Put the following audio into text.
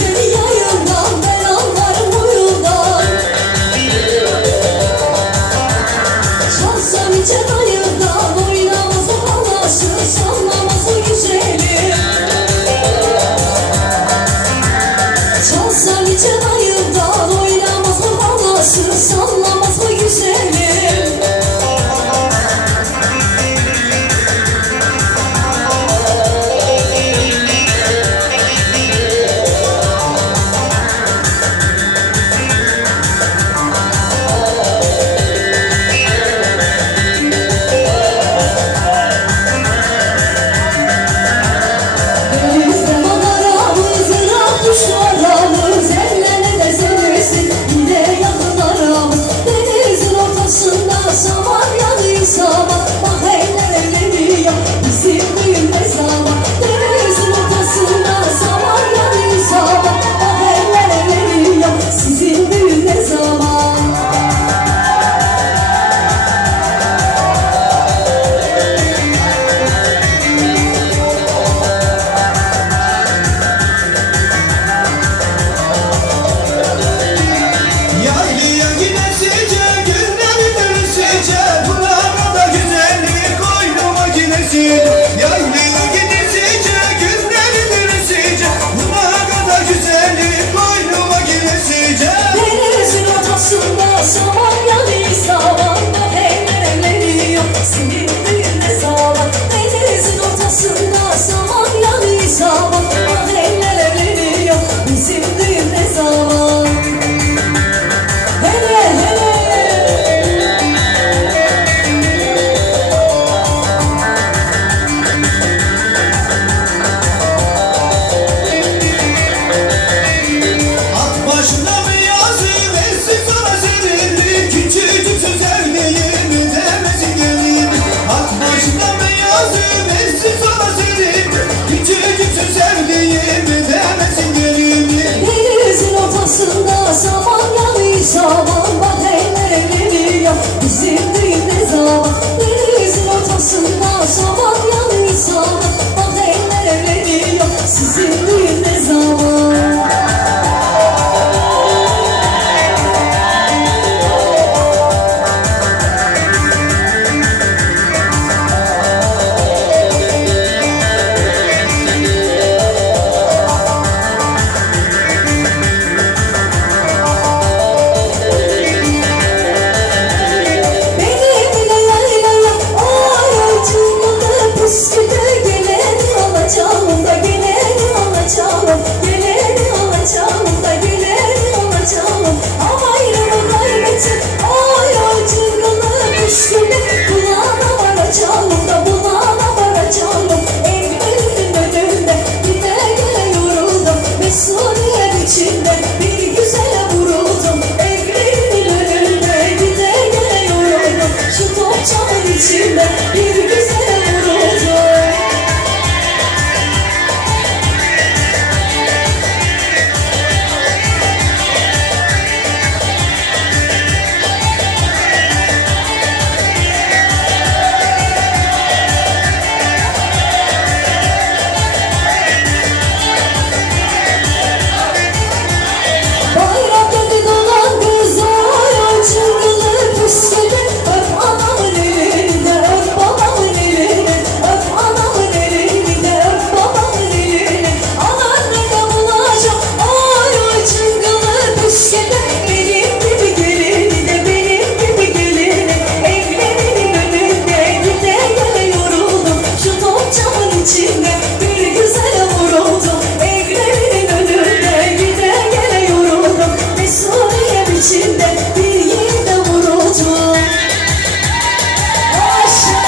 Kemerçeli yayından